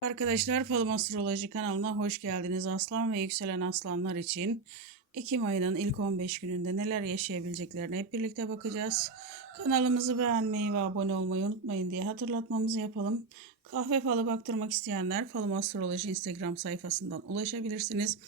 Arkadaşlar Falım Astroloji kanalına hoş geldiniz. Aslan ve yükselen aslanlar için Ekim ayının ilk 15 gününde neler yaşayabileceklerine hep birlikte bakacağız. Kanalımızı beğenmeyi ve abone olmayı unutmayın diye hatırlatmamızı yapalım. Kahve falı baktırmak isteyenler Falım Astroloji Instagram sayfasından ulaşabilirsiniz.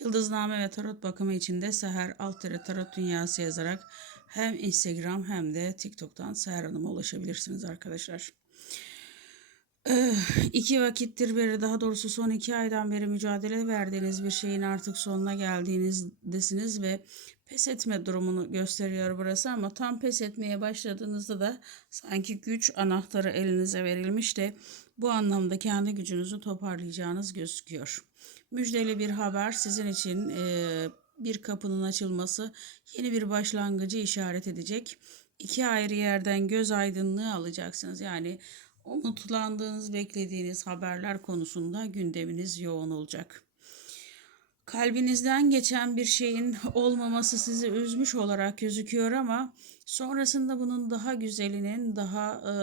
Yıldızname ve tarot bakımı için de Seher Altıra Tarot Dünyası yazarak hem Instagram hem de TikTok'tan Seher Hanım'a ulaşabilirsiniz arkadaşlar. Eh, iki vakittir beri daha doğrusu son iki aydan beri mücadele verdiğiniz bir şeyin artık sonuna geldiğinizdesiniz ve pes etme durumunu gösteriyor burası ama tam pes etmeye başladığınızda da sanki güç anahtarı elinize verilmiş de bu anlamda kendi gücünüzü toparlayacağınız gözüküyor. Müjdeli bir haber sizin için eh, bir kapının açılması yeni bir başlangıcı işaret edecek. İki ayrı yerden göz aydınlığı alacaksınız. Yani umutlandığınız, beklediğiniz haberler konusunda gündeminiz yoğun olacak. Kalbinizden geçen bir şeyin olmaması sizi üzmüş olarak gözüküyor ama sonrasında bunun daha güzelinin, daha e,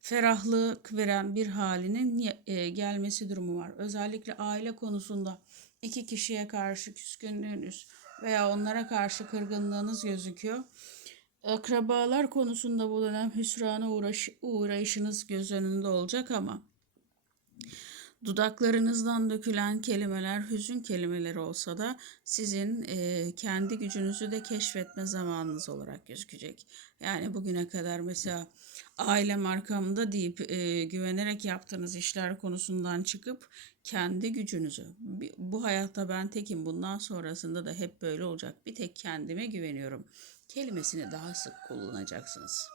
ferahlık veren bir halinin e, gelmesi durumu var. Özellikle aile konusunda iki kişiye karşı küskünlüğünüz veya onlara karşı kırgınlığınız gözüküyor. Akrabalar konusunda bu dönem hüsrana uğraş, uğrayışınız göz önünde olacak ama dudaklarınızdan dökülen kelimeler hüzün kelimeleri olsa da sizin e, kendi gücünüzü de keşfetme zamanınız olarak gözükecek. Yani bugüne kadar mesela ailem arkamda deyip e, güvenerek yaptığınız işler konusundan çıkıp kendi gücünüzü bu hayatta ben tekim bundan sonrasında da hep böyle olacak bir tek kendime güveniyorum kelimesini daha sık kullanacaksınız.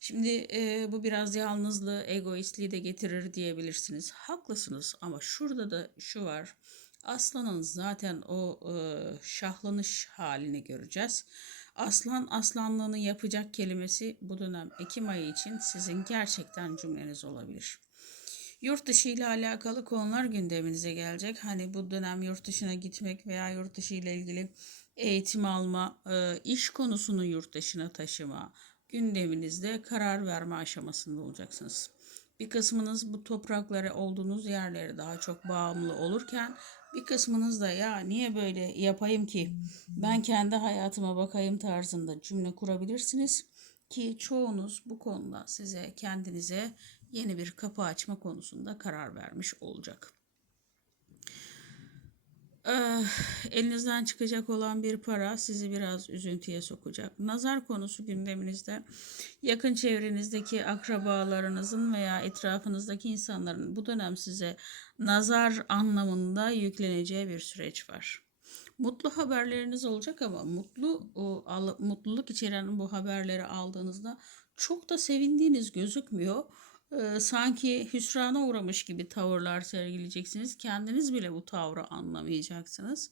Şimdi e, bu biraz yalnızlığı, egoistliği de getirir diyebilirsiniz. Haklısınız ama şurada da şu var. Aslanın zaten o e, şahlanış halini göreceğiz. Aslan aslanlığını yapacak kelimesi bu dönem Ekim ayı için sizin gerçekten cümleniz olabilir. Yurt dışı ile alakalı konular gündeminize gelecek. Hani bu dönem yurt dışına gitmek veya yurt dışı ile ilgili eğitim alma, e, iş konusunu yurt dışına taşıma gündeminizde karar verme aşamasında olacaksınız. Bir kısmınız bu topraklara olduğunuz yerlere daha çok bağımlı olurken bir kısmınız da ya niye böyle yapayım ki ben kendi hayatıma bakayım tarzında cümle kurabilirsiniz ki çoğunuz bu konuda size kendinize yeni bir kapı açma konusunda karar vermiş olacak. Eh, elinizden çıkacak olan bir para sizi biraz üzüntüye sokacak. Nazar konusu gündeminizde yakın çevrenizdeki akrabalarınızın veya etrafınızdaki insanların bu dönem size nazar anlamında yükleneceği bir süreç var. Mutlu haberleriniz olacak ama mutlu mutluluk içeren bu haberleri aldığınızda çok da sevindiğiniz gözükmüyor e, sanki hüsrana uğramış gibi tavırlar sergileyeceksiniz. Kendiniz bile bu tavrı anlamayacaksınız.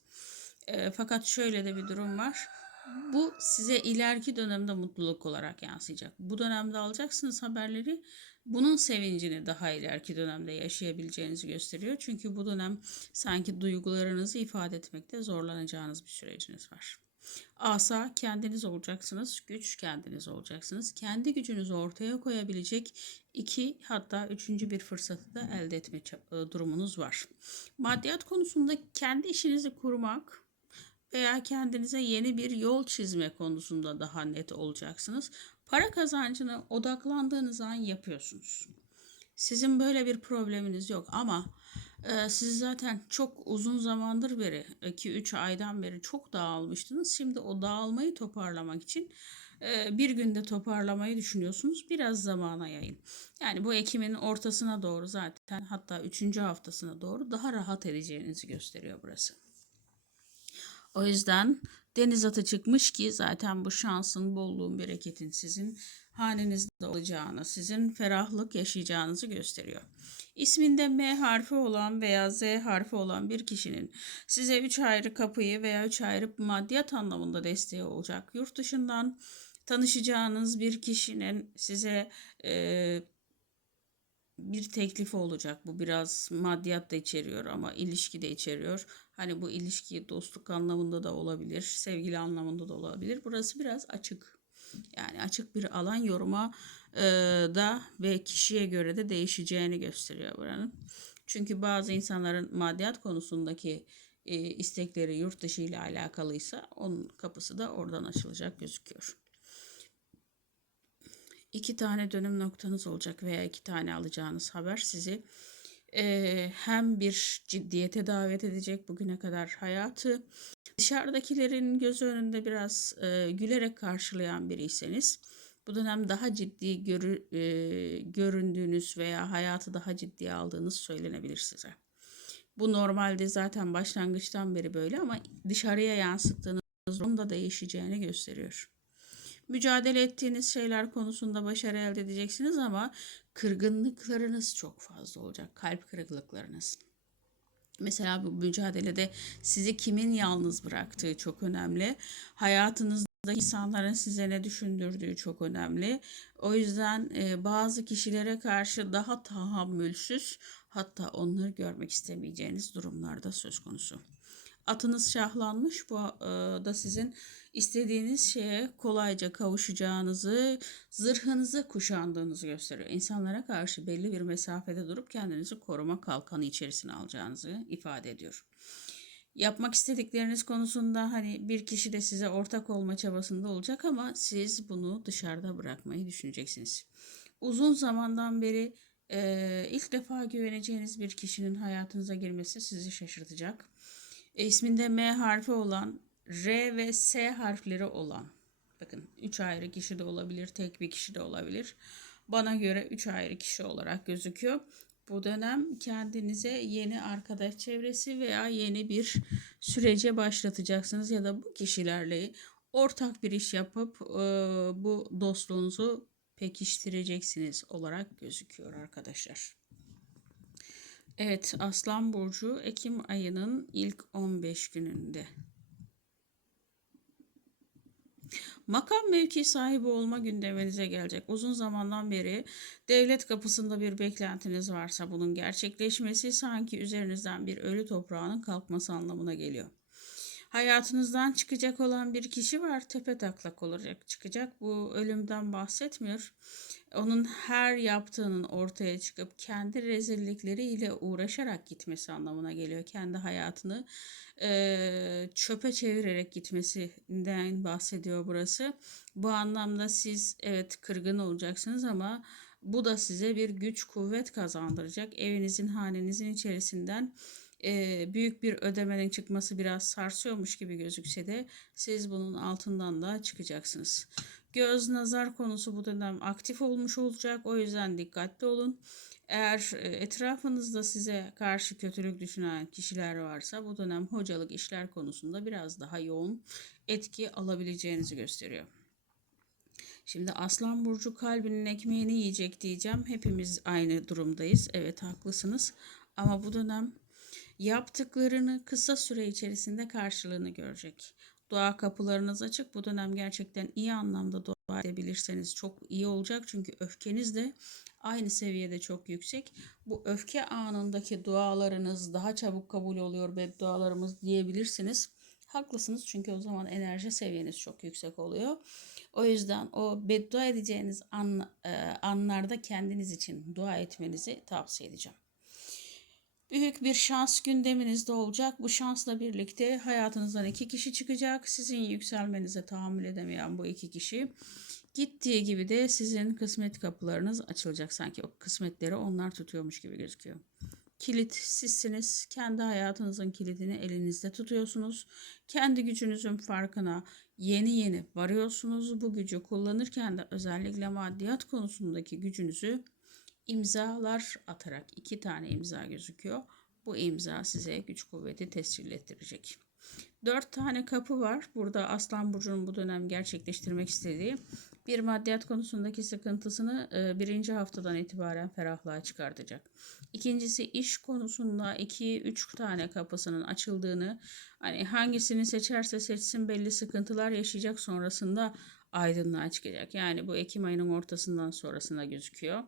E, fakat şöyle de bir durum var. Bu size ileriki dönemde mutluluk olarak yansıyacak. Bu dönemde alacaksınız haberleri. Bunun sevincini daha ileriki dönemde yaşayabileceğinizi gösteriyor. Çünkü bu dönem sanki duygularınızı ifade etmekte zorlanacağınız bir süreciniz var. Asa kendiniz olacaksınız, güç kendiniz olacaksınız. Kendi gücünüzü ortaya koyabilecek iki hatta üçüncü bir fırsatı da elde etme e, durumunuz var. Maddiyat konusunda kendi işinizi kurmak veya kendinize yeni bir yol çizme konusunda daha net olacaksınız. Para kazancını odaklandığınız an yapıyorsunuz. Sizin böyle bir probleminiz yok ama siz zaten çok uzun zamandır beri 2-3 aydan beri çok dağılmıştınız. Şimdi o dağılmayı toparlamak için bir günde toparlamayı düşünüyorsunuz. Biraz zamana yayın. Yani bu Ekim'in ortasına doğru zaten hatta 3. haftasına doğru daha rahat edeceğinizi gösteriyor burası. O yüzden deniz atı çıkmış ki zaten bu şansın, bolluğun, bereketin sizin hanenizde olacağını, sizin ferahlık yaşayacağınızı gösteriyor. İsminde M harfi olan veya Z harfi olan bir kişinin size 3 ayrı kapıyı veya 3 ayrı maddiyat anlamında desteği olacak. Yurt dışından tanışacağınız bir kişinin size e, bir teklif olacak. Bu biraz maddiyat da içeriyor ama ilişki de içeriyor. Hani bu ilişki dostluk anlamında da olabilir, sevgili anlamında da olabilir. Burası biraz açık. Yani açık bir alan yoruma e, da ve kişiye göre de değişeceğini gösteriyor buranın. Çünkü bazı insanların maddiyat konusundaki e, istekleri yurt dışı ile alakalıysa onun kapısı da oradan açılacak gözüküyor. İki tane dönüm noktanız olacak veya iki tane alacağınız haber sizi hem bir ciddiyete davet edecek bugüne kadar hayatı dışarıdakilerin gözü önünde biraz gülerek karşılayan biriyseniz bu dönem daha ciddi görü, e, göründüğünüz veya hayatı daha ciddiye aldığınız söylenebilir size. Bu normalde zaten başlangıçtan beri böyle ama dışarıya yansıttığınız durum da değişeceğini gösteriyor. Mücadele ettiğiniz şeyler konusunda başarı elde edeceksiniz ama kırgınlıklarınız çok fazla olacak. Kalp kırıklıklarınız. Mesela bu mücadelede sizi kimin yalnız bıraktığı çok önemli. Hayatınızda insanların size ne düşündürdüğü çok önemli. O yüzden e, bazı kişilere karşı daha tahammülsüz hatta onları görmek istemeyeceğiniz durumlarda söz konusu. Atınız şahlanmış bu e, da sizin istediğiniz şeye kolayca kavuşacağınızı, zırhınızı kuşandığınızı gösteriyor. İnsanlara karşı belli bir mesafede durup kendinizi koruma kalkanı içerisine alacağınızı ifade ediyor. Yapmak istedikleriniz konusunda hani bir kişi de size ortak olma çabasında olacak ama siz bunu dışarıda bırakmayı düşüneceksiniz. Uzun zamandan beri e, ilk defa güveneceğiniz bir kişinin hayatınıza girmesi sizi şaşırtacak. İsminde M harfi olan R ve S harfleri olan. Bakın 3 ayrı kişi de olabilir, tek bir kişi de olabilir. Bana göre 3 ayrı kişi olarak gözüküyor. Bu dönem kendinize yeni arkadaş çevresi veya yeni bir sürece başlatacaksınız ya da bu kişilerle ortak bir iş yapıp e, bu dostluğunuzu pekiştireceksiniz olarak gözüküyor arkadaşlar. Evet, Aslan Burcu Ekim ayının ilk 15 gününde. Makam mevki sahibi olma gündeminize gelecek. Uzun zamandan beri devlet kapısında bir beklentiniz varsa bunun gerçekleşmesi sanki üzerinizden bir ölü toprağının kalkması anlamına geliyor. Hayatınızdan çıkacak olan bir kişi var tepe taklak olacak çıkacak. Bu ölümden bahsetmiyor. Onun her yaptığının ortaya çıkıp kendi rezillikleriyle uğraşarak gitmesi anlamına geliyor. Kendi hayatını e, çöpe çevirerek gitmesinden bahsediyor burası. Bu anlamda siz evet kırgın olacaksınız ama bu da size bir güç kuvvet kazandıracak. Evinizin hanenizin içerisinden e, büyük bir ödemenin çıkması biraz sarsıyormuş gibi gözükse de siz bunun altından da çıkacaksınız. Göz nazar konusu bu dönem aktif olmuş olacak. O yüzden dikkatli olun. Eğer etrafınızda size karşı kötülük düşünen kişiler varsa bu dönem hocalık işler konusunda biraz daha yoğun etki alabileceğinizi gösteriyor. Şimdi Aslan Burcu kalbinin ekmeğini yiyecek diyeceğim. Hepimiz aynı durumdayız. Evet haklısınız. Ama bu dönem yaptıklarını kısa süre içerisinde karşılığını görecek. Dua kapılarınız açık. Bu dönem gerçekten iyi anlamda dua edebilirseniz çok iyi olacak. Çünkü öfkeniz de aynı seviyede çok yüksek. Bu öfke anındaki dualarınız daha çabuk kabul oluyor ve dualarımız diyebilirsiniz. Haklısınız çünkü o zaman enerji seviyeniz çok yüksek oluyor. O yüzden o beddua edeceğiniz an, e, anlarda kendiniz için dua etmenizi tavsiye edeceğim. Büyük bir şans gündeminizde olacak. Bu şansla birlikte hayatınızdan iki kişi çıkacak. Sizin yükselmenize tahammül edemeyen bu iki kişi gittiği gibi de sizin kısmet kapılarınız açılacak. Sanki o kısmetleri onlar tutuyormuş gibi gözüküyor. Kilit sizsiniz. Kendi hayatınızın kilidini elinizde tutuyorsunuz. Kendi gücünüzün farkına yeni yeni varıyorsunuz. Bu gücü kullanırken de özellikle maddiyat konusundaki gücünüzü imzalar atarak iki tane imza gözüküyor. Bu imza size güç kuvveti tescil ettirecek. Dört tane kapı var. Burada Aslan Burcu'nun bu dönem gerçekleştirmek istediği bir maddiyat konusundaki sıkıntısını e, birinci haftadan itibaren ferahlığa çıkartacak. İkincisi iş konusunda iki üç tane kapısının açıldığını hani hangisini seçerse seçsin belli sıkıntılar yaşayacak sonrasında aydınlığa çıkacak. Yani bu Ekim ayının ortasından sonrasında gözüküyor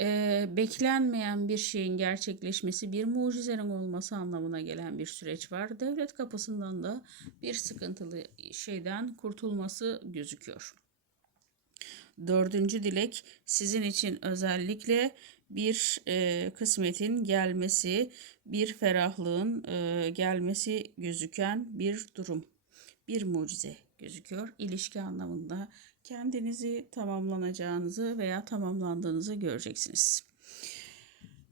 e, beklenmeyen bir şeyin gerçekleşmesi, bir mucizenin olması anlamına gelen bir süreç var. Devlet kapısından da bir sıkıntılı şeyden kurtulması gözüküyor. Dördüncü dilek sizin için özellikle bir e, kısmetin gelmesi, bir ferahlığın e, gelmesi gözüken bir durum, bir mucize gözüküyor. İlişki anlamında kendinizi tamamlanacağınızı veya tamamlandığınızı göreceksiniz.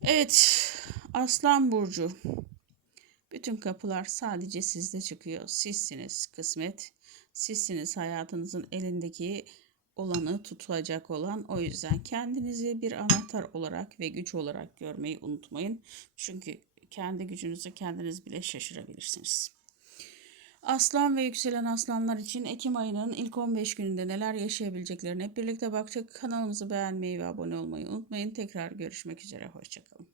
Evet, Aslan Burcu. Bütün kapılar sadece sizde çıkıyor. Sizsiniz kısmet. Sizsiniz hayatınızın elindeki olanı tutacak olan. O yüzden kendinizi bir anahtar olarak ve güç olarak görmeyi unutmayın. Çünkü kendi gücünüzü kendiniz bile şaşırabilirsiniz. Aslan ve yükselen aslanlar için Ekim ayının ilk 15 gününde neler yaşayabileceklerini hep birlikte bakacak. Kanalımızı beğenmeyi ve abone olmayı unutmayın. Tekrar görüşmek üzere. Hoşçakalın.